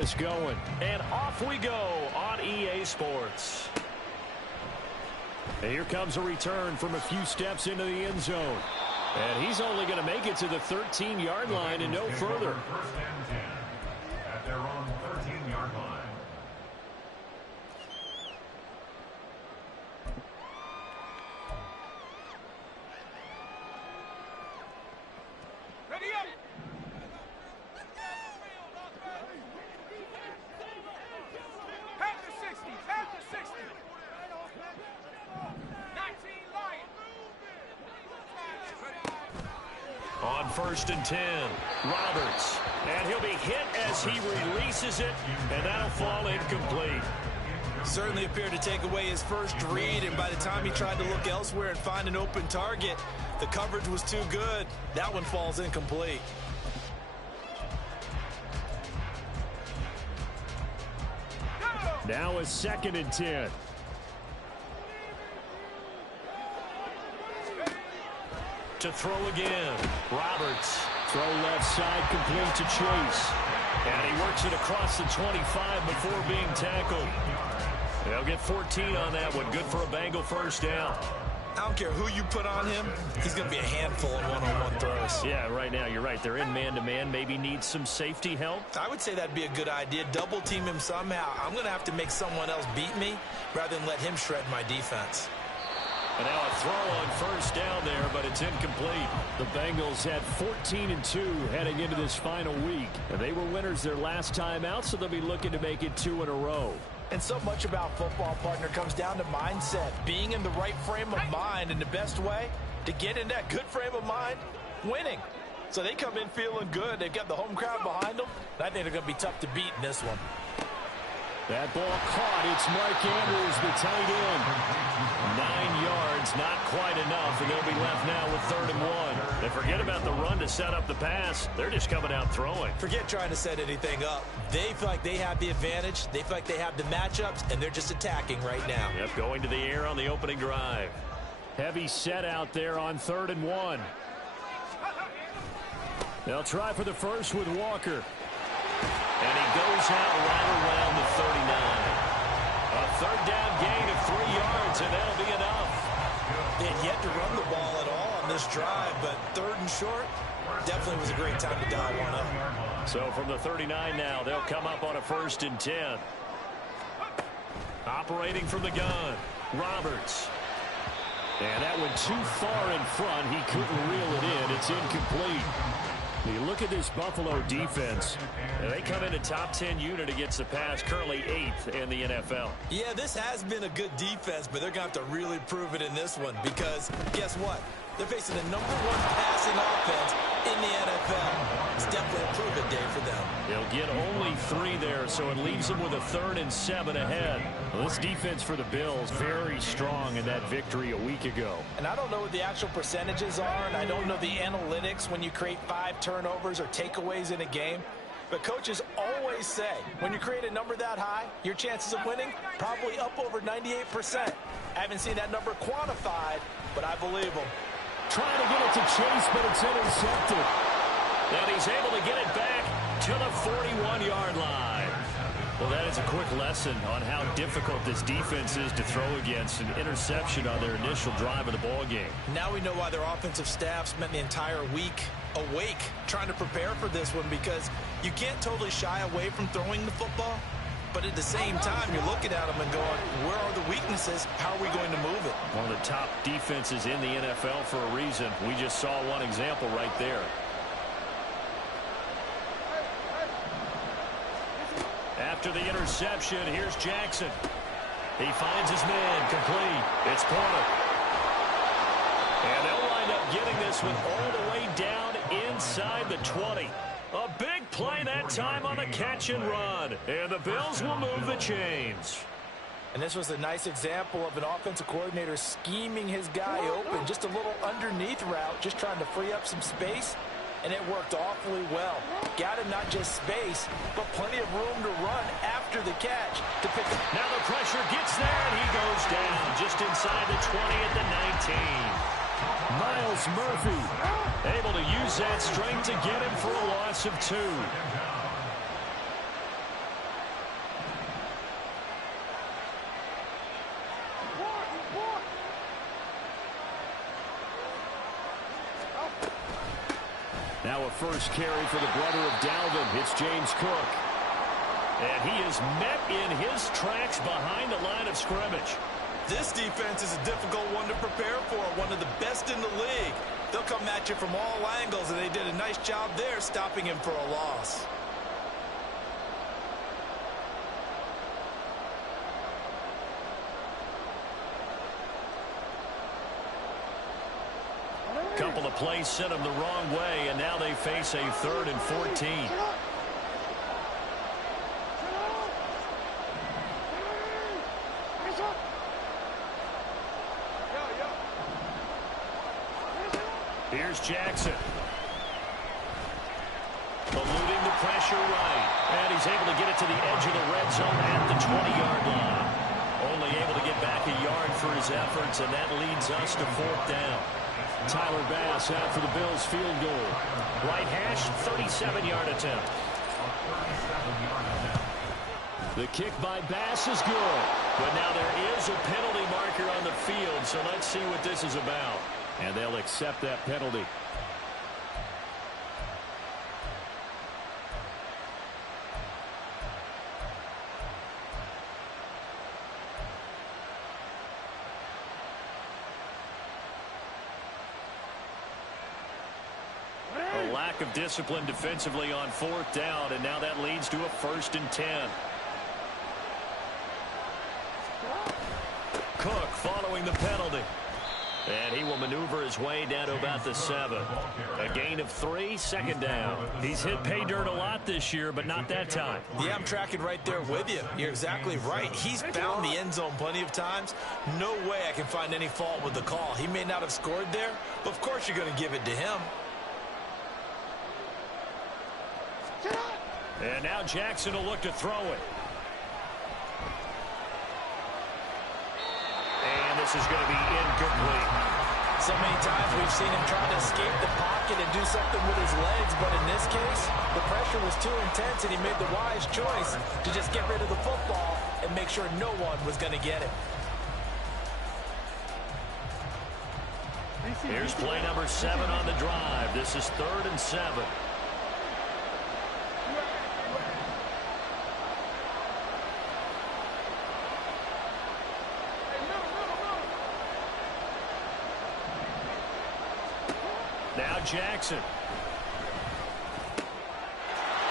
It's going, and off we go on EA Sports. And here comes a return from a few steps into the end zone. And he's only going to make it to the 13-yard line and no further. First and 10 at their own 13-yard line. Ready up! Half the 60, half the 60. 19 Lion. On first and 10, Roberts. And he'll be hit as he releases it, and that'll fall incomplete. Certainly appeared to take away his first read, and by the time he tried to look elsewhere and find an open target, the coverage was too good. That one falls incomplete. Now a second and 10. To throw again. Roberts. Throw left side, complete to Chase. And he works it across the 25 before being tackled. They'll get 14 on that one. Good for a Bengal first down. I don't care who you put on him, he's going to be a handful in one-on-one throws. Yeah, right now, you're right. They're in man-to-man. Maybe needs some safety help. I would say that'd be a good idea. Double team him somehow. I'm going to have to make someone else beat me rather than let him shred my defense. And now a throw on first down there, but it's incomplete. The Bengals had 14-2 heading into this final week. And they were winners their last time out, so they'll be looking to make it 2 in a row. And so much about football, partner, comes down to mindset. Being in the right frame of mind, and the best way to get in that good frame of mind, winning. So they come in feeling good. They've got the home crowd behind them. And I think they're going to be tough to beat in this one. That ball caught. It's Mark Andrews, the tight end. 9 yards, not quite enough, and they'll be left now with 3rd and 1. They forget about the run to set up the pass. They're just coming out throwing. Forget trying to set anything up. They feel like they have the advantage. They feel like they have the matchups, and they're just attacking right now. Yep, going to the air on the opening drive. Heavy set out there on 3rd and 1. They'll try for the first with Walker. And he goes out right around the 39. A 3rd down gain of 3 yards, and that'll be enough. They had yet to run the ball at all on this drive, but 3rd and short definitely was a great time to dial one up. So from the 39 now, they'll come up on a 1st and 10. Operating from the gun, Roberts. And that went too far in front. He couldn't reel it in. It's incomplete. You look at this Buffalo defense, and they come in a top 10 unit against the pass, currently 8th in the NFL. Yeah, this has been a good defense, but they're going to have to really prove it in this one because guess what? They're facing the #1 passing offense in the NFL. It's definitely a prove-it day for them. They'll get only 3 there, so it leaves them with a 3rd and 7 ahead. Well, this defense for the Bills, very strong in that victory a week ago. And I don't know what the actual percentages are, and I don't know the analytics when you create 5 turnovers or takeaways in a game. But coaches always say, when you create a number that high, your chances of winning probably up over 98%. I haven't seen that number quantified, but I believe them. Trying to get it to Chase, but it's intercepted. And he's able to get it back to the 41-yard line. Well, that is a quick lesson on how difficult this defense is to throw against. An interception on their initial drive of the ballgame. Now we know why their offensive staff spent the entire week awake trying to prepare for this one, because you can't totally shy away from throwing the football. But at the same time, you're looking at them and going, where are the weaknesses? How are we going to move it? One of the top defenses in the NFL for a reason. We just saw one example right there. After the interception, here's Jackson. He finds his man, complete. It's Porter. And they'll wind up getting this one all the way down inside the 20. A big play that time on the catch and run. And the Bills will move the chains. And this was a nice example of an offensive coordinator scheming his guy open. Just a little underneath route, just trying to free up some space. And it worked awfully well. Got him not just space, but plenty of room to run after the catch to pick up. Now the pressure gets there, and he goes down just inside the 20 at the 19. Miles Murphy able to use that strength to get him for a loss of 2. Now a first carry for the brother of Dalvin. It's James Cook. And he is met in his tracks behind the line of scrimmage. This defense is a difficult one to prepare for, one of the best in the league. They'll come at you from all angles, and they did a nice job there stopping him for a loss. Couple of plays sent them the wrong way, and now they face a 3rd and 14. Here's Jackson. Eluding the pressure right. And he's able to get it to the edge of the red zone at the 20-yard line. Only able to get back a yard for his efforts, and that leads us to 4th down. Tyler Bass out for the Bills field goal. Right hash, 37-yard attempt. The kick by Bass is good. But now there is a penalty marker on the field, so let's see what this is about. And they'll accept that penalty. A lack of discipline defensively on 4th down, and now that leads to a 1st and 10. Cook following the penalty. And he will maneuver his way down to about the 7. A gain of 3, 2nd down. He's hit pay dirt a lot this year, but not that time. Yeah, I'm tracking right there with you. You're exactly right. He's found the end zone plenty of times. No way I can find any fault with the call. He may not have scored there, but of course you're going to give it to him. And now Jackson will look to throw it. And this is going to be incomplete. So many times we've seen him try to escape the pocket and do something with his legs, but in this case, the pressure was too intense and he made the wise choice to just get rid of the football and make sure no one was going to get it. Here's play number 7 on the drive. This is 3rd and 7. Now Jackson.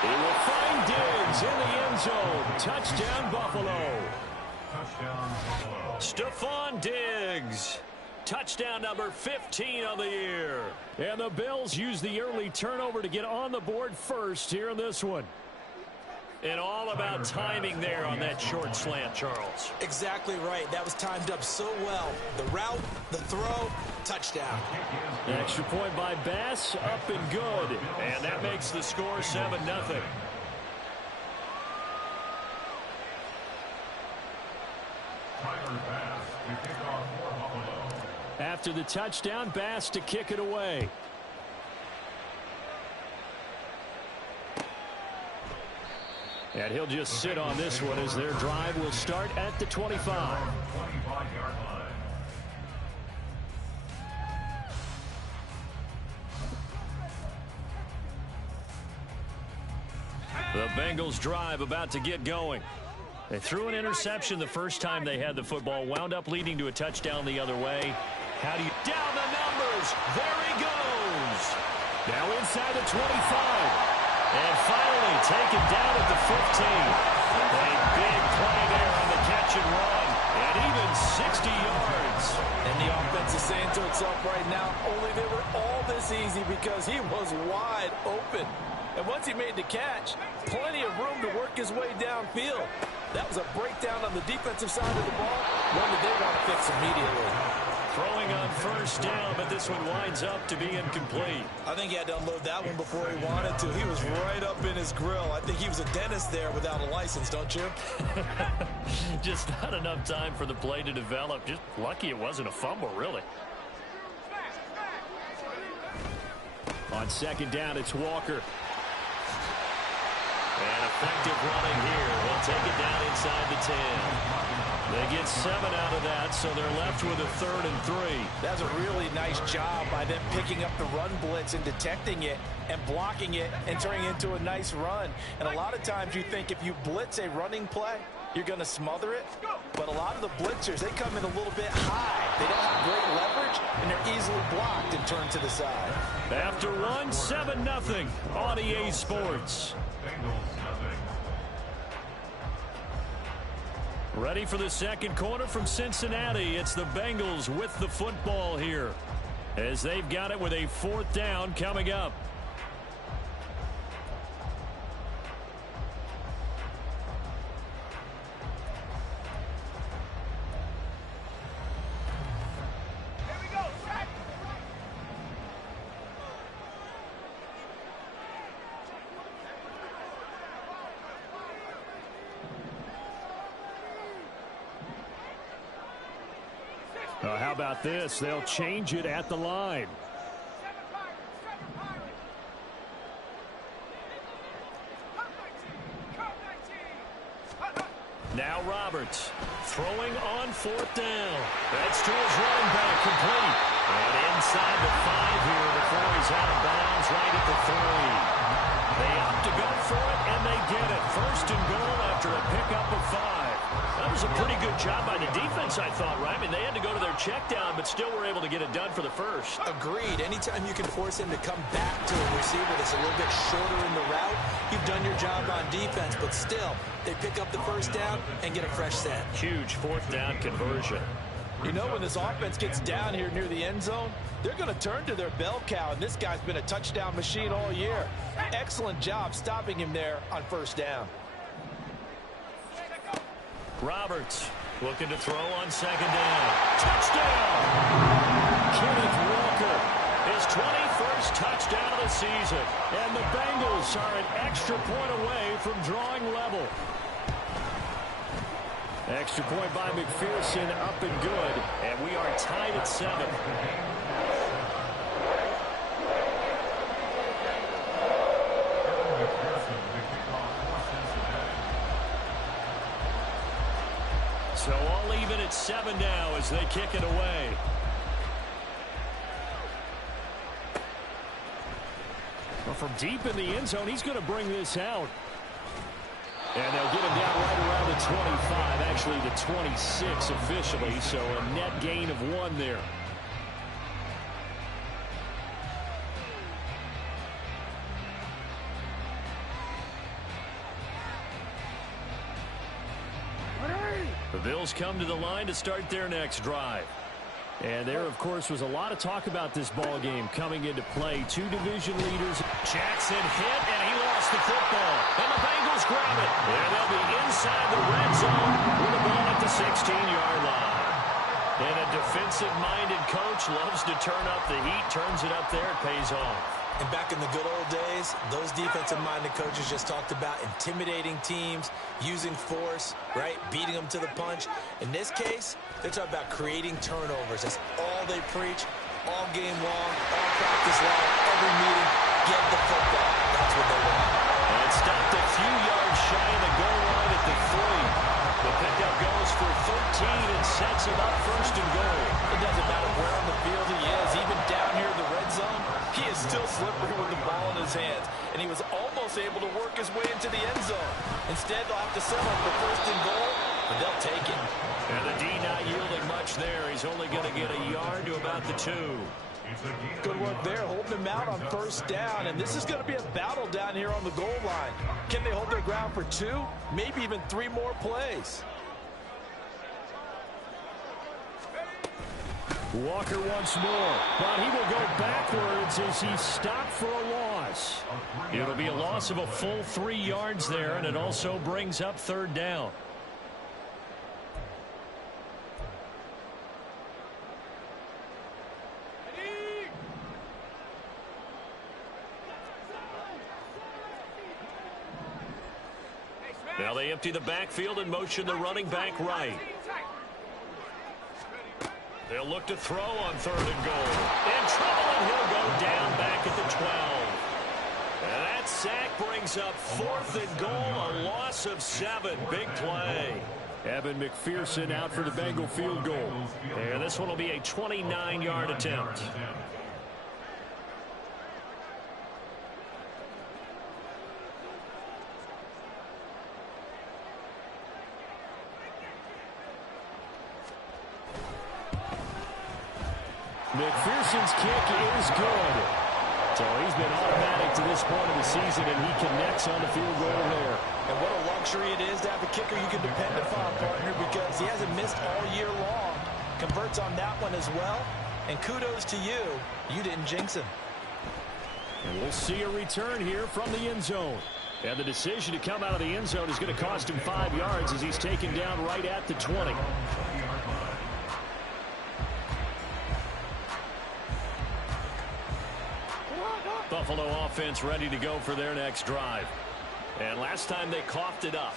He will find Diggs in the end zone. Touchdown, Buffalo. Touchdown, Buffalo. Stephon Diggs. Touchdown number 15 of the year. And the Bills use the early turnover to get on the board first here in this one. And all about timing there on that short slant, Charles. Exactly right. That was timed up so well. The route, the throw, touchdown. Extra point by Bass, up and good. And that makes the score 7-0. After the touchdown, Bass to kick it away. And he'll just sit on this one as their drive will start at the 25. The Bengals drive about to get going. They threw an interception the first time they had the football, wound up leading to a touchdown the other way. How do you... Down the numbers! There he goes! Now inside the 25. And finally taken down at the 15. A big play there on the catch and run. And even 60 yards. And the offense is saying to itself right now, only they were all this easy because he was wide open. And once he made the catch, plenty of room to work his way downfield. That was a breakdown on the defensive side of the ball, one that they want to fix immediately. Throwing on first down, but this one winds up to be incomplete. I think he had to unload that one before he wanted to. He was right up in his grill. I think he was a dentist there without a license, don't you? Just not enough time for the play to develop. Just lucky it wasn't a fumble, really. On second down, it's Walker. And effective running here. We'll take it down inside the 10. They get 7 out of that, so they're left with a 3rd and 3. That's a really nice job by them picking up the run blitz and detecting it and blocking it and turning it into a nice run. And a lot of times you think if you blitz a running play, you're going to smother it. But a lot of the blitzers, they come in a little bit high. They don't have great leverage, and they're easily blocked and turned to the side. After 1, 7-0 on EA Sports. Bengals nothing. Ready for the second quarter from Cincinnati. It's the Bengals with the football here, as they've got it with a 4th down coming up. Here we go. Sack. How about this? They'll change it at the line. 7 Pirates. 7 Pirates. Come 19. Now Roberts throwing on 4th down. That's to his running back, complete. And inside the 5 here before he's out of bounds right at the 3. They opt to go for it, and they get it. 1st and goal after a pickup of 5. That was a pretty good job by the defense, I thought, right? I mean, they had to go to their check down, but still were able to get it done for the 1st. Agreed. Anytime you can force him to come back to a receiver that's a little bit shorter in the route, you've done your job on defense. But still, they pick up the 1st down and get a fresh set. Huge 4th down conversion. You know, when this offense gets down here near the end zone, they're going to turn to their bell cow, and this guy's been a touchdown machine all year. Excellent job stopping him there on 1st down. Roberts looking to throw on 2nd down. Touchdown! Kenneth Walker, his 21st touchdown of the season. And the Bengals are an extra point away from drawing level. Extra point by McPherson, up and good. And we are tied at 7. So all even at 7 now as they kick it away. Well, from deep in the end zone, he's going to bring this out. And they'll get him down right around the 25, actually the 26 officially, so a net gain of 1 there. The Bills come to the line to start their next drive. And there, of course, was a lot of talk about this ball game coming into play. 2 division leaders. Jackson hit, and he lost the football. And the Bengals grab it. And they'll be inside the red zone with the ball at the 16-yard line. And a defensive-minded coach loves to turn up the heat, turns it up there, it pays off. And back in the good old days, those defensive-minded coaches just talked about intimidating teams, using force, right, beating them to the punch. In this case, they're talking about creating turnovers. That's all they preach all game long, all practice long, every meeting. Get the football. That's what they want. And it stopped a few yards shy of the goal line at the 3. The pickup goes for 13 and sets him up 1st and goal. It doesn't matter where on the field he is, even down here in the red zone, he is still slippery with the ball in his hands. And he was almost able to work his way into the end zone. Instead, they'll have to settle for 1st and goal, but they'll take it. And the D not yielding much there. He's only going to get a yard to about the 2. Good work there, holding him out on 1st down. And this is going to be a battle down here on the goal line. Can they hold their ground for 2, maybe even 3 more plays? Walker once more, but he will go backwards as he stopped for a loss. It'll be a loss of a full 3 yards there, and it also brings up 3rd down. Now they empty the backfield and motion the running back right. They'll look to throw on 3rd and goal. In trouble, and he'll go down back at the 12. And that's sack brings up 4th and goal, a loss of 7. Big play. Evan McPherson out for the Bengal field goal. And this one will be a 29-yard attempt. McPherson's kick is good. So he's been automatic to this point of the season, and he connects on the field goal there. And what a luxury it is to have a kicker you can depend upon, partner, because he hasn't missed all year long. Converts on that one as well. And kudos to you. You didn't jinx him. And we'll see a return here from the end zone. And the decision to come out of the end zone is going to cost him 5 yards as he's taken down right at the 20. Buffalo offense ready to go for their next drive. And last time they coughed it up,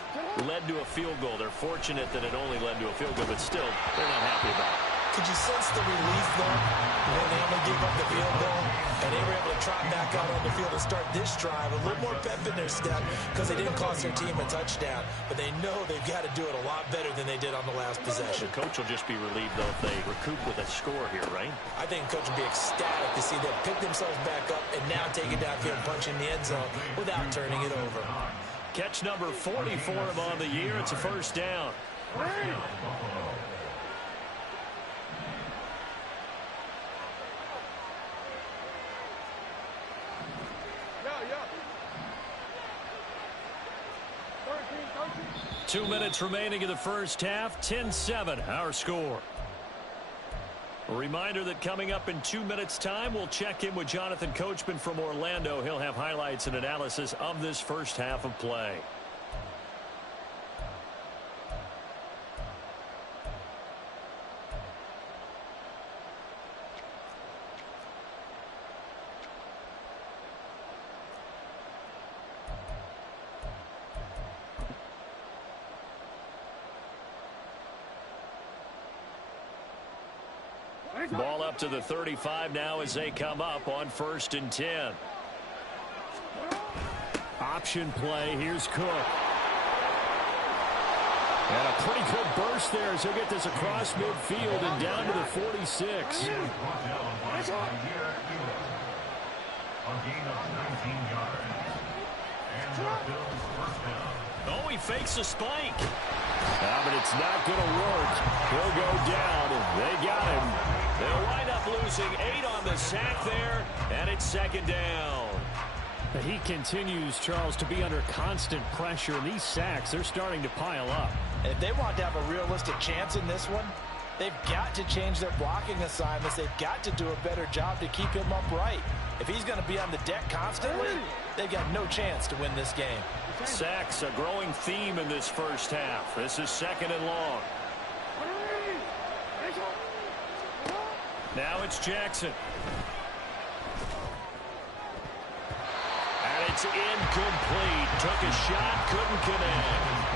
led to a field goal. They're fortunate that it only led to a field goal, but still, they're not happy about it. Could you sense the relief, though, when they only gave up the field goal and they were able to trot back out on the field and start this drive? A little more pep in their step because they didn't cost their team a touchdown, but they know they've got to do it a lot better than they did on the last possession. The coach will just be relieved, though, if they recoup with a score here, right? I think the coach will be ecstatic to see them pick themselves back up and now take it downfield and punch in the end zone without turning it over. Catch number 40 for him on the year. It's a first down. Two minutes remaining in the first half. 10-7, our score. A reminder that coming up in 2 minutes' time, we'll check in with Jonathan Coachman from Orlando. He'll have highlights and analysis of this first half of play. Ball up to the 35 now as they come up on 1st and 10. Option play. Here's Cook. And a pretty good burst there as he'll get this across midfield and down to the 46. Oh, he fakes a spike. But it's not going to work. He'll go down. They got him. They'll wind up losing 8 on the sack there, and it's 2nd down. But he continues, Charles, to be under constant pressure. And these sacks, they're starting to pile up. If they want to have a realistic chance in this one, they've got to change their blocking assignments. They've got to do a better job to keep him upright. If he's going to be on the deck constantly, they've got no chance to win this game. Sacks, a growing theme in this first half. This is 2nd and long. Now it's Jackson. And it's incomplete. Took a shot, couldn't connect.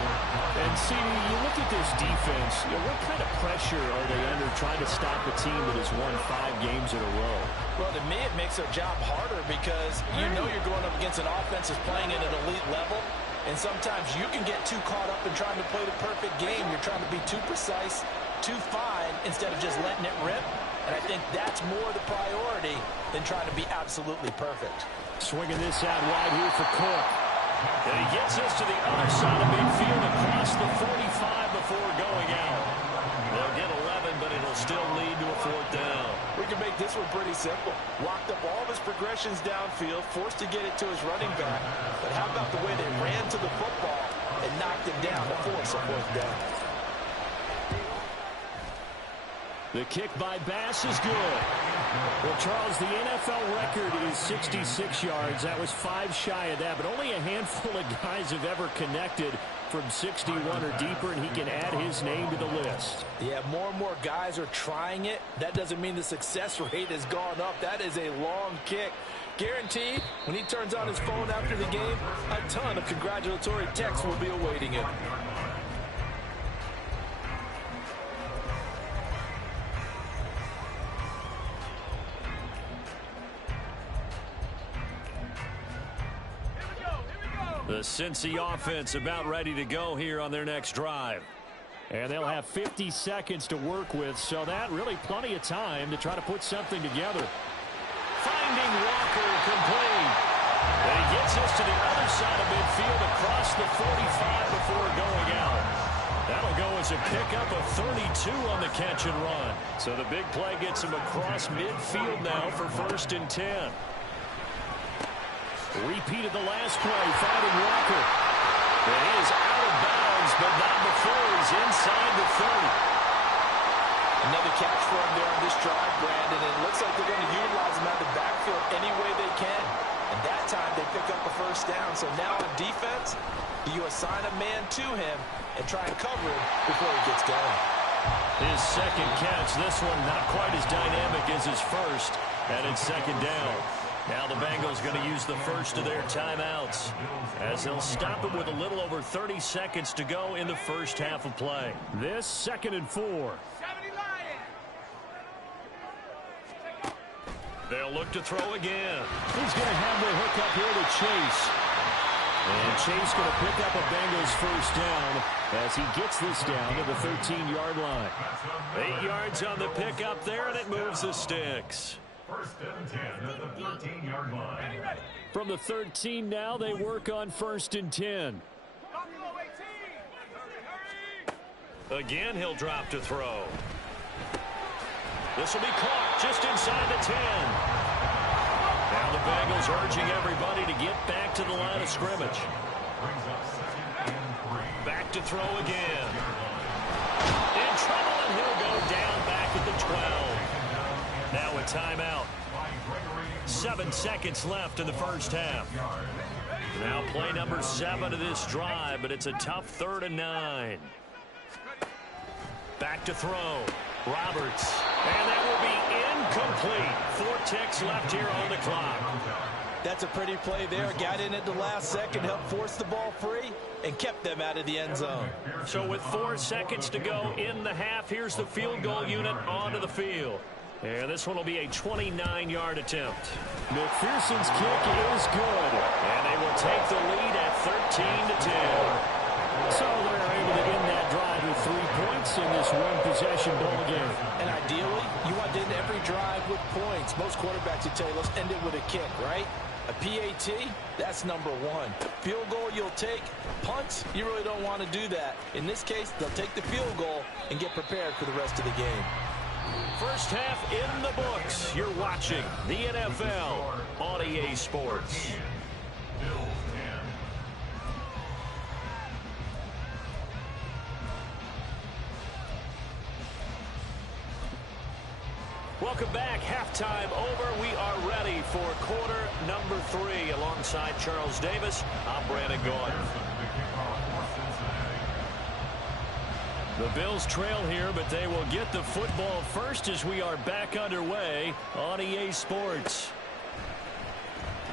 And see, you look at this defense, what kind of pressure are they under trying to stop a team that has won 5 games in a row? Well, to me, it makes their job harder because you know you're going up against an offense that's playing at an elite level. And sometimes you can get too caught up in trying to play the perfect game. You're trying to be too precise, too fine, instead of just letting it rip. And I think that's more the priority than trying to be absolutely perfect. Swinging this out wide here for Cook. And he gets us to the other side of midfield across the 45 before going out. They'll get 11, but it'll still lead to a 4th down. We can make this one pretty simple. Locked up all of his progressions downfield, forced to get it to his running back. But how about the way they ran to the football and knocked him down to force a 4th down? The kick by Bass is good. Well, Charles, the NFL record is 66 yards. That was 5 shy of that, but only a handful of guys have ever connected from 61 or deeper, and he can add his name to the list. Yeah, more and more guys are trying it. That doesn't mean the success rate has gone up. That is a long kick. Guaranteed, when he turns on his phone after the game, a ton of congratulatory texts will be awaiting him. The Cincy offense about ready to go here on their next drive. And they'll have 50 seconds to work with, so that really plenty of time to try to put something together. Finding Walker complete. And he gets us to the other side of midfield across the 45 before going out. That'll go as a pickup of 32 on the catch and run. So the big play gets him across midfield now for 1st and 10. Repeated the last play, finding Walker. And he is out of bounds, but not before he's inside the 30. Another catch for him there on this drive, Brandon. And it looks like they're going to utilize him out of the backfield any way they can. And that time they pick up a 1st down. So now on defense, you assign a man to him and try and cover him before he gets going. His second catch, this one not quite as dynamic as his first, and it's 2nd down. Now the Bengals going to use the first of their timeouts as they'll stop it with a little over 30 seconds to go in the first half of play. This 2nd and 4. 70 Lions. They'll look to throw again. He's going to have the hook up here to Chase. And Chase going to pick up a Bengals 1st down as he gets this down to the 13-yard line. 8 yards on the pickup there, and it moves the sticks. 1st and 10 at the 13-yard line. From the 13 now, they work on 1st and 10. Buffalo 18. Again, he'll drop to throw. This will be caught just inside the 10. Now the Bengals urging everybody to get back to the line of scrimmage. Brings up 2nd and 3. Back to throw again. In trouble, and he'll go down back at the 12. Now a timeout. 7 seconds left in the first half. Now play number 7 of this drive, but it's a tough 3rd and 9. Back to throw. Roberts. And that will be incomplete. 4 ticks left here on the clock. That's a pretty play there. Got in at the last second, helped force the ball free, and kept them out of the end zone. So with 4 seconds to go in the half, here's the field goal unit onto the field. And this one will be a 29-yard attempt. McPherson's kick is good. And they will take the lead at 13-10. So they're able to end that drive with 3 points in this one-possession ball game. And ideally, you want to end every drive with points. Most quarterbacks would tell you, let's end it with a kick, right? A PAT, that's number 1. Field goal you'll take. Punts, you really don't want to do that. In this case, they'll take the field goal and get prepared for the rest of the game. First half in the books. You're watching the NFL on EA Sports. Welcome back. Halftime over. We are ready for quarter number 3. Alongside Charles Davis, I'm Brandon Gordon. The Bills trail here, but they will get the football first as we are back underway on EA Sports.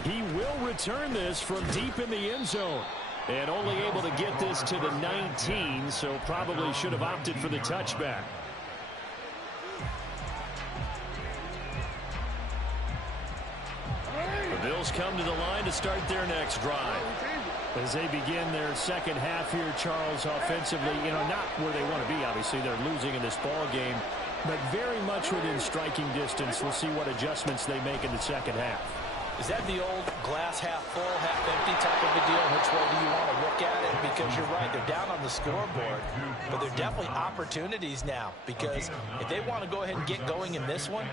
He will return this from deep in the end zone. And only able to get this to the 19, so probably should have opted for the touchback. The Bills come to the line to start their next drive. As they begin their second half here, Charles, offensively, not where they want to be, obviously. They're losing in this ball game, but very much within striking distance. We'll see what adjustments they make in the second half. Is that the old glass half full, half empty type of a deal? Which way do you want to look at it? Because you're right, they're down on the scoreboard, but they're definitely opportunities now. Because if they want to go ahead and get going in this one,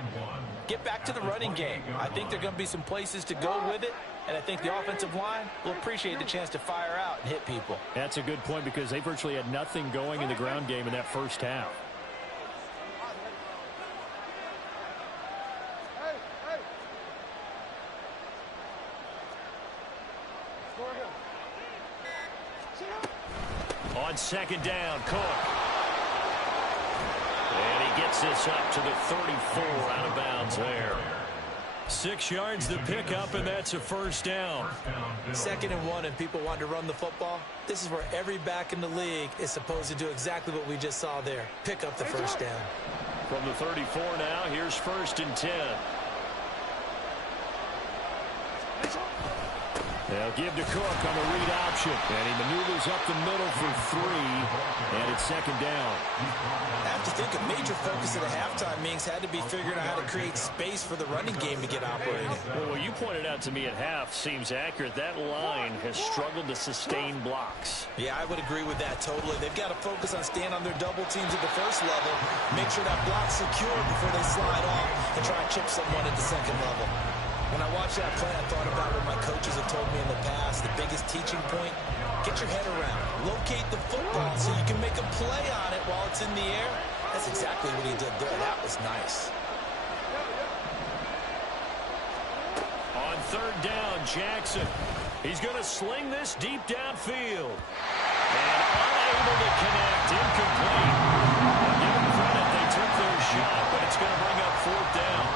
get back to the running game. I think there are going to be some places to go with it, and I think the offensive line will appreciate the chance to fire out and hit people. That's a good point because they virtually had nothing going in the ground game in that first half. On second down, Cook. And he gets this up to the 34, out of bounds there. 6 yards the pickup, and that's a first down. 2nd and 1, and people want to run the football. This is where every back in the league is supposed to do exactly what we just saw there. Pick up the first down. From the 34 now, here's 1st and 10. They'll give to Cook on the read option. And he maneuvers up the middle for 3. And it's second down. I have to think a major focus at the halftime means had to be figuring out how to create space for the running game to get operating. Well, what you pointed out to me at half seems accurate. That line has struggled to sustain blocks. Yeah, I would agree with that totally. They've got to focus on staying on their double teams at the first level, make sure that block's secure before they slide off and try and chip someone at the second level. When I watched that play, I thought about what my coaches have told me in the past. The biggest teaching point, get your head around. Locate the football so you can make a play on it while it's in the air. That's exactly what he did there. That was nice. On third down, Jackson. He's going to sling this deep downfield. And unable to connect. Incomplete. I'll give them credit. They took their shot, but it's going to bring up fourth down.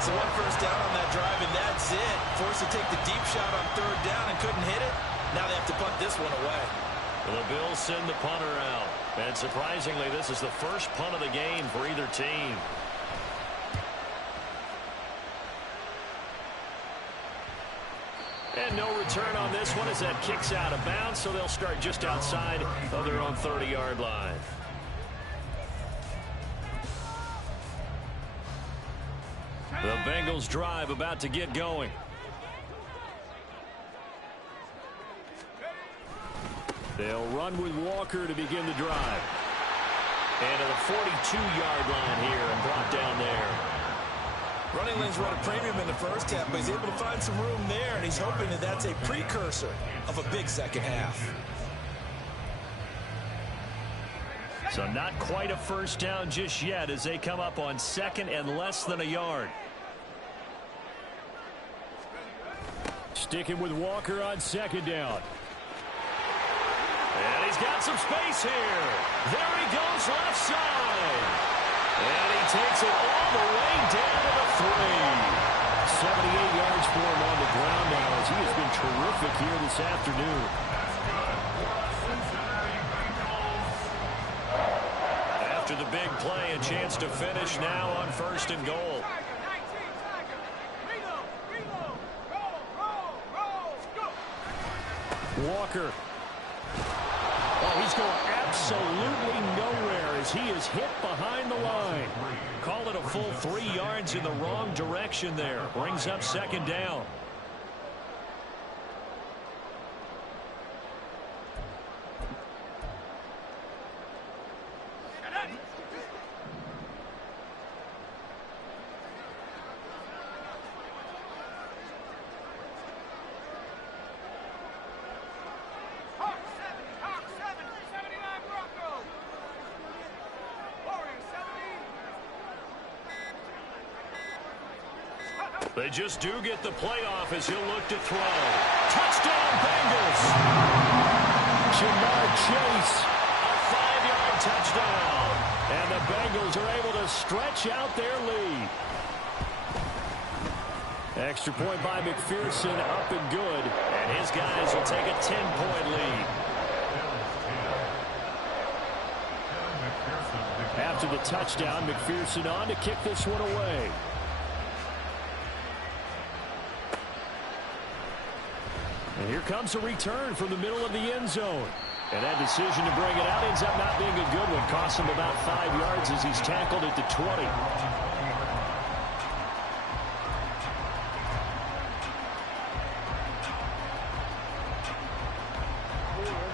So one first down on that drive, and that's it. Forced to take the deep shot on third down and couldn't hit it. Now they have to punt this one away. Well, the Bills send the punter out. And surprisingly, this is the first punt of the game for either team. And no return on this one as that kicks out of bounds, so they'll start just outside of their own 30-yard line. The Bengals drive about to get going. They'll run with Walker to begin the drive. And to the 42-yard line here and brought down there. Running lanes run a premium in the first half, but he's able to find some room there, and he's hoping that that's a precursor of a big second half. So not quite a first down just yet as they come up on second and less than a yard. Sticking with Walker on second down. And he's got some space here. There he goes left side. And he takes it all the way down to the 3. 78 yards for him on the ground now as he has been terrific here this afternoon. After the big play, a chance to finish now on first and goal. Walker. Oh, he's going absolutely nowhere as he is hit behind the line. Call it a full 3 yards in the wrong direction there. Brings up second down. They just do get the playoff as he'll look to throw. Touchdown, Bengals! Jamar Chase. A 5-yard touchdown. And the Bengals are able to stretch out their lead. Extra point by McPherson, up and good. And his guys will take a 10-point lead. After the touchdown, McPherson on to kick this one away. And here comes a return from the middle of the end zone. And that decision to bring it out ends up not being a good one. Costs him about 5 yards as he's tackled at the 20.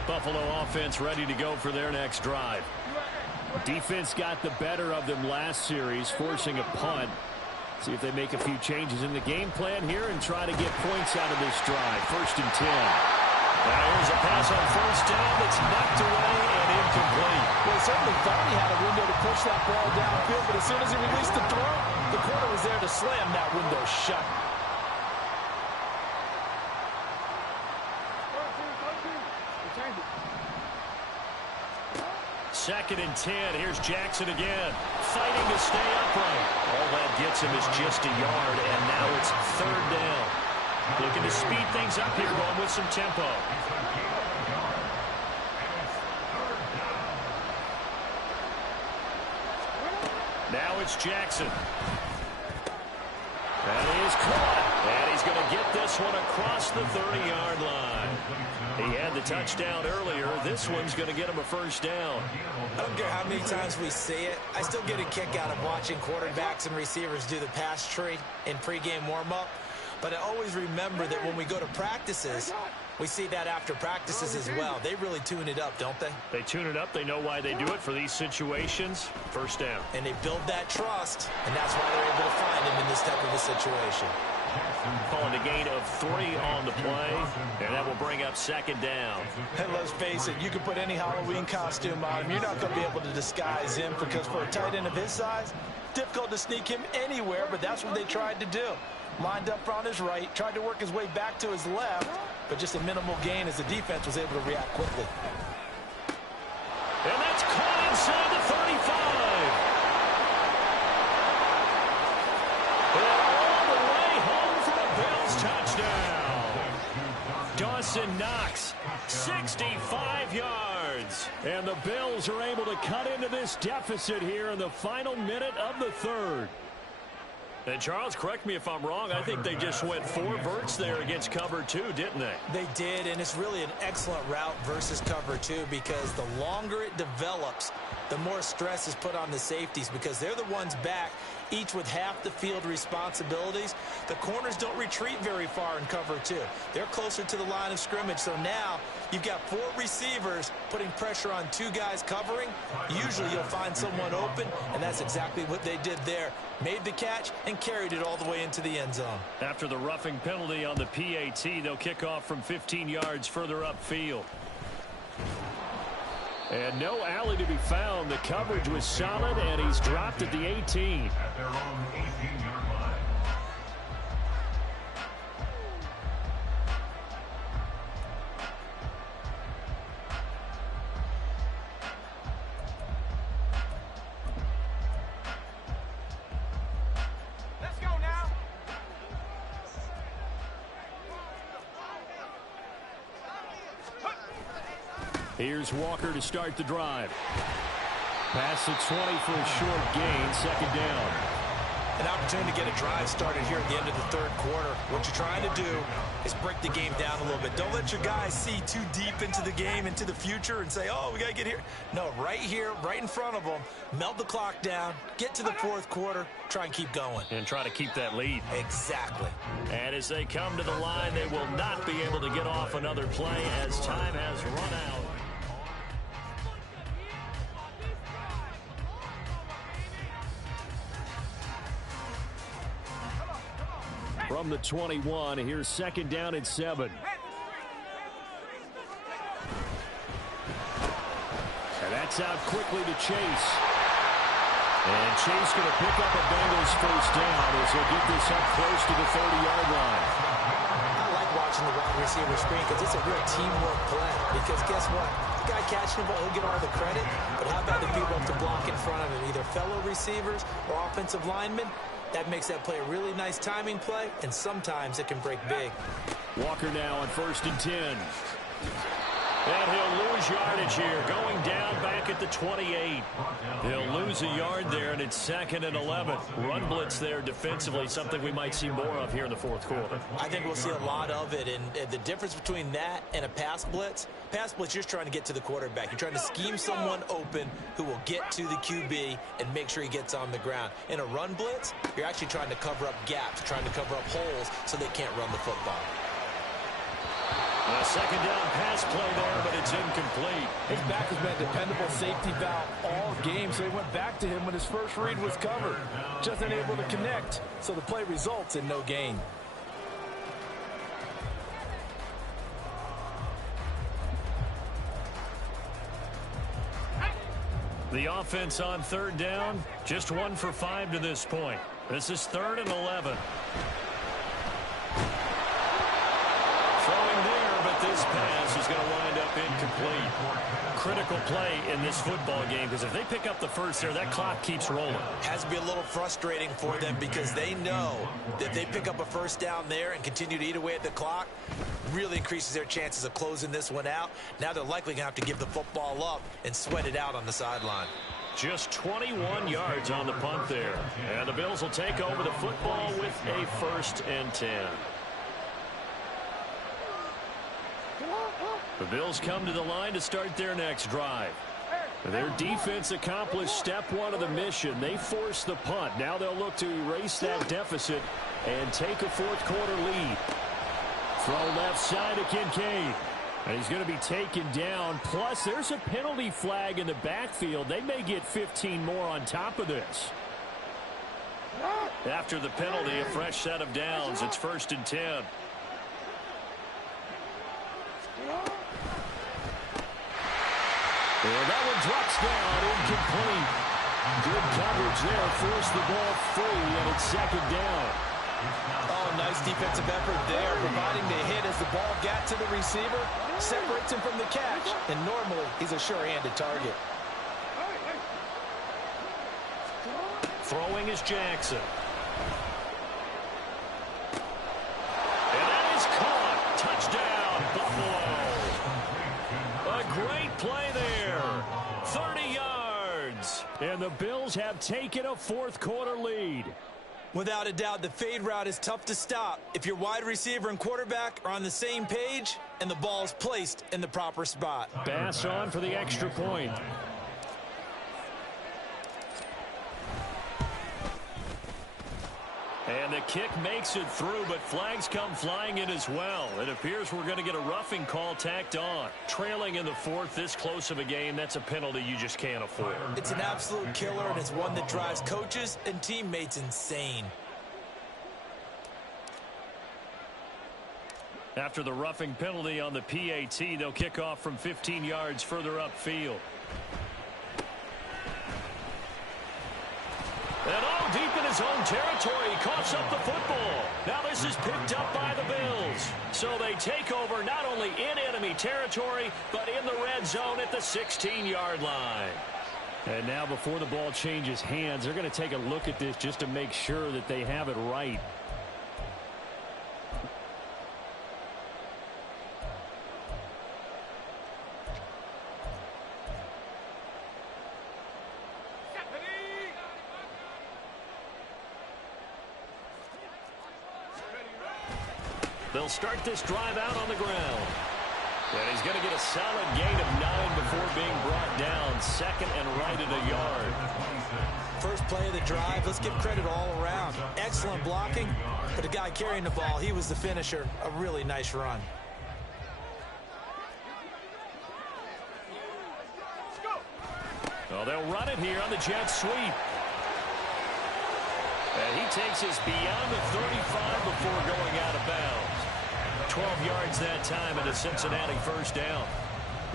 Buffalo offense ready to go for their next drive. Defense got the better of them last series, forcing a punt. See if they make a few changes in the game plan here and try to get points out of this drive. First and 10. Now here's a pass on first down that's knocked away and incomplete. Well, he certainly thought he had a window to push that ball downfield, but as soon as he released the throw, the corner was there to slam that window shut. Second and 10. Here's Jackson again. Fighting to stay upright. All that gets him is just a yard, and now it's third down. Looking to speed things up here, going with some tempo. Now it's Jackson. That is caught. And he's going to get this one across the 30-yard line. He had the touchdown earlier. This one's going to get him a first down. I don't care how many times we see it. I still get a kick out of watching quarterbacks and receivers do the pass tree in pregame warm-up. But I always remember that when we go to practices, we see that after practices as well. They really tune it up, don't they? They tune it up. They know why they do it for these situations. First down. And they build that trust, and that's why they're able to find him in this type of a situation. Calling a gain of 3 on the play, and that will bring up second down. And let's face it, you can put any Halloween costume on him. You're not going to be able to disguise him because for a tight end of his size, difficult to sneak him anywhere, but that's what they tried to do. Lined up on his right, tried to work his way back to his left, but just a minimal gain as the defense was able to react quickly. And that's caught inside the 35. Touchdown. Dawson Knox, 65 yards. And the Bills are able to cut into this deficit here in the final minute of the third. And Charles, correct me if I'm wrong, I think they just went 4 verts there against cover 2, didn't they? They did, and it's really an excellent route versus cover 2 because the longer it develops, the more stress is put on the safeties because they're the ones back, each with half the field responsibilities. The corners don't retreat very far in cover 2. They're closer to the line of scrimmage, so now you've got 4 receivers putting pressure on 2 guys covering. Usually you'll find someone open, and that's exactly what they did there. Made the catch and carried it all the way into the end zone. After the roughing penalty on the PAT, they'll kick off from 15 yards further upfield. And no alley to be found. The coverage was solid, and he's dropped at the 18. At their own 18-yard line. Let's go now. Here's Walker to start the drive. Pass the 20 for a short gain, second down. An opportunity to get a drive started here at the end of the third quarter. What you're trying to do is break the game down a little bit. Don't let your guys see too deep into the game, into the future, and say, oh, we got to get here. No, right here, right in front of them, melt the clock down, get to the fourth quarter, try and keep going. And try to keep that lead. Exactly. And as they come to the line, they will not be able to get off another play as time has run out. From the 21, here's second down and 7. And that's out quickly to Chase. And Chase going to pick up a Bengals first down as he'll get this up close to the 30-yard line. I like watching the wide receiver screen because it's a real teamwork play. Because guess what? The guy catching the ball, he'll get all the credit. But how about the people up to block in front of him, either fellow receivers or offensive linemen? That makes that play a really nice timing play, and sometimes it can break big. Walker now on 1st and 10. And he'll lose yardage here, going down back at the 28. He'll lose a yard there, and it's 2nd and 11. Run blitz there defensively, something we might see more of here in the fourth quarter. I think we'll see a lot of it, and the difference between that and a pass blitz, you're just trying to get to the quarterback. You're trying to scheme someone open who will get to the QB and make sure he gets on the ground. In a run blitz, you're actually trying to cover up gaps, trying to cover up holes so they can't run the football. A second down pass play there, but it's incomplete. His back has been a dependable safety valve all game, so he went back to him when his first read was covered. Just unable to connect, so the play results in no gain. The offense on third down, just 1 for 5 to this point. This is 3rd and 11. Throwing there, but this pass is going to wind up incomplete. Critical play in this football game, because if they pick up the first there, that clock keeps rolling. Has to be a little frustrating for them because they know that if they pick up a first down there and continue to eat away at the clock, really increases their chances of closing this one out. Now they're likely going to have to give the football up and sweat it out on the sideline. Just 21 yards on the punt there. And the Bills will take over the football with a 1st and 10. The Bills come to the line to start their next drive. Their defense accomplished step one of the mission. They forced the punt. Now they'll look to erase that deficit and take a fourth-quarter lead. Throw left side to Kincaid. And he's going to be taken down. Plus, there's a penalty flag in the backfield. They may get 15 more on top of this. After the penalty, a fresh set of downs. It's 1st and 10. And that one drops down, incomplete. Good coverage there, forced the ball free, and it's 2nd down. Oh, nice defensive effort there, providing the hit as the ball got to the receiver, separates him from the catch, and normally he's a sure-handed target. Throwing is Jackson. And that is caught. Touchdown, Buffalo. A great play there. 30 yards. And the Bills have taken a fourth-quarter lead. Without a doubt, the fade route is tough to stop if your wide receiver and quarterback are on the same page and the ball is placed in the proper spot. Pass on for the extra point. And the kick makes it through, but flags come flying in as well. It appears we're going to get a roughing call tacked on. Trailing in the fourth, this close of a game, that's a penalty you just can't afford. It's an absolute killer, and it's one that drives coaches and teammates insane. After the roughing penalty on the PAT, they'll kick off from 15 yards further upfield. And all deep in his own territory, he coughs up the football. Now this is picked up by the Bills. So they take over not only in enemy territory, but in the red zone at the 16-yard line. And now before the ball changes hands, they're going to take a look at this just to make sure that they have it right. They'll start this drive out on the ground. And he's going to get a solid gain of 9 before being brought down. 2nd and right at a yard. First play of the drive, let's give credit all around. Excellent blocking, but the guy carrying the ball, he was the finisher. A really nice run. Well, they'll run it here on the jet sweep. And he takes us beyond the 35 before going out of bounds. 12 yards that time and a Cincinnati first down.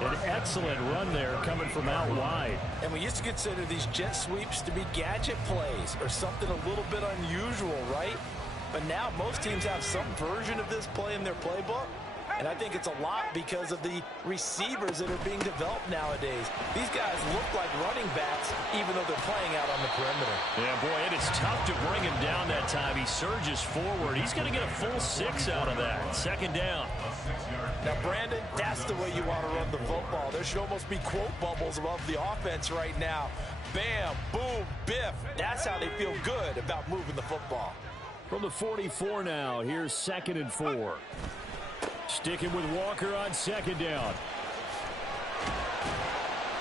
An excellent run there coming from out wide. And we used to consider these jet sweeps to be gadget plays or something a little bit unusual, right? But now most teams have some version of this play in their playbook. And I think it's a lot because of the receivers that are being developed nowadays. These guys look like running backs even though they're playing out on the perimeter. Yeah, boy, it is tough to bring him down that time. He surges forward. He's going to get a full 6 out of that. 2nd down. Now, Brandon, that's the way you want to run the football. There should almost be quote bubbles above the offense right now. Bam, boom, biff. That's how they feel good about moving the football. From the 44 now, here's 2nd and 4. Sticking with Walker on 2nd down.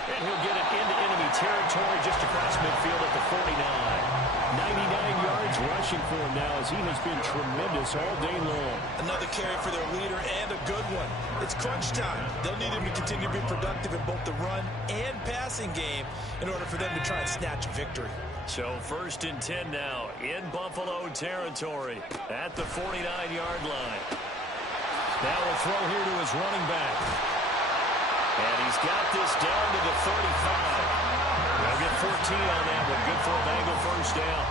And he'll get it into enemy territory just across midfield at the 49. 99 yards rushing for him now as he has been tremendous all day long. Another carry for their leader and a good one. It's crunch time. They'll need him to continue to be productive in both the run and passing game in order for them to try and snatch a victory. So 1st and 10 now in Buffalo territory at the 49-yard line. Now a throw here to his running back. And he's got this down to the 35. They'll get 14 on that one. Good for a Bengal first down.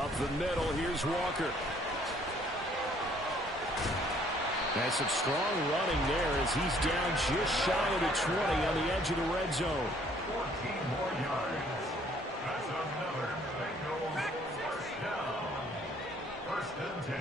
Up the middle, here's Walker. That's some strong running there as he's down just shy of the 20 on the edge of the red zone. 14 more yards. That's another Bengals first down. 1st and 10.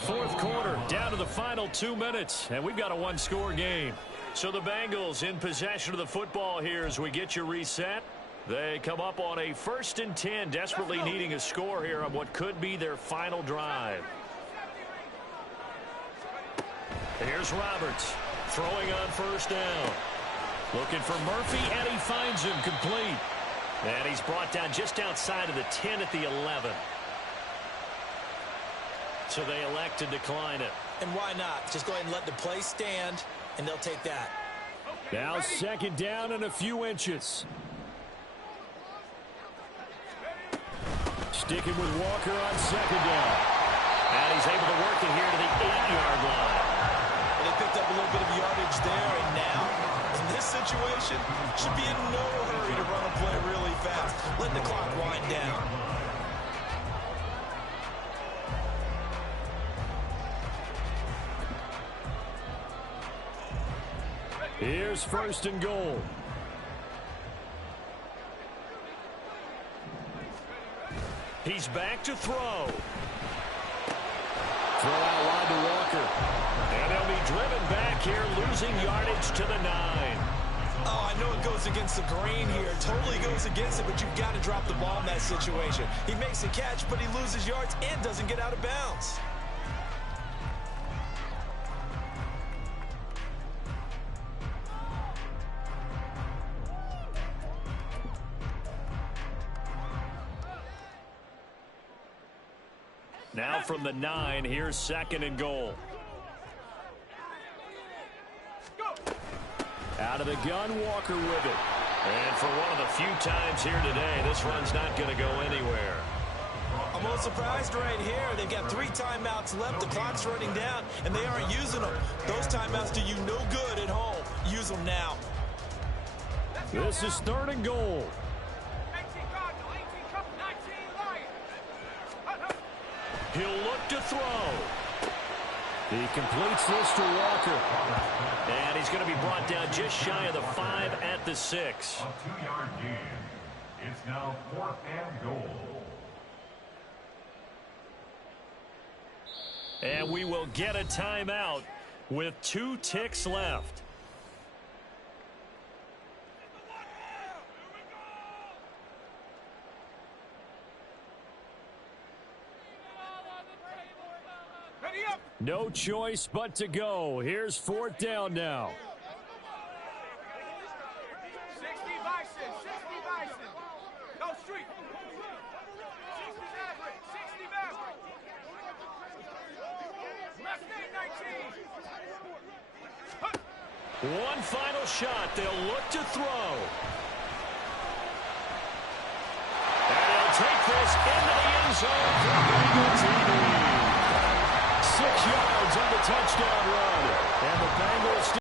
Fourth quarter, down to the final 2 minutes, and we've got a one-score game. So the Bengals in possession of the football here as we get you reset. They come up on a 1st and 10, desperately needing a score here on what could be their final drive. Here's Roberts throwing on 1st down. Looking for Murphy, and he finds him complete. And he's brought down just outside of the 10 at the 11. So they elect to decline it. And why not? Just go ahead and let the play stand, and they'll take that. Now 2nd down and a few inches. Sticking with Walker on 2nd down. And he's able to work it here to the 8-yard line. And they picked up a little bit of yardage there, and now, in this situation, should be in no hurry to run a play really fast. Let the clock wind down. Here's 1st and goal. He's back to throw. Throw out wide to Walker. And he'll be driven back here, losing yardage to the 9. Oh, I know it goes against the grain here. Totally goes against it, but you've got to drop the ball in that situation. He makes a catch, but he loses yards and doesn't get out of bounds. Now from the 9, here's 2nd and goal. Out of the gun, Walker with it. And for one of the few times here today, this run's not going to go anywhere. I'm a little surprised right here. They've got 3 timeouts left. The clock's running down, and they aren't using them. Those timeouts do you no good at home. Use them now. This is 3rd and goal. He'll look to throw. He completes this to Walker. And he's going to be brought down just shy of the 5 at the 6. A 2-yard gain. It's now 4th and goal. And we will get a timeout with 2 ticks left. No choice but to go. Here's 4th down now. 60 Bison, 60 Bison. Go street. 60 Maverick, 60 Maverick. Left name 19. One final shot. They'll look to throw. And he'll take this into the end zone for Bengals TV. 6 yards on the touchdown run.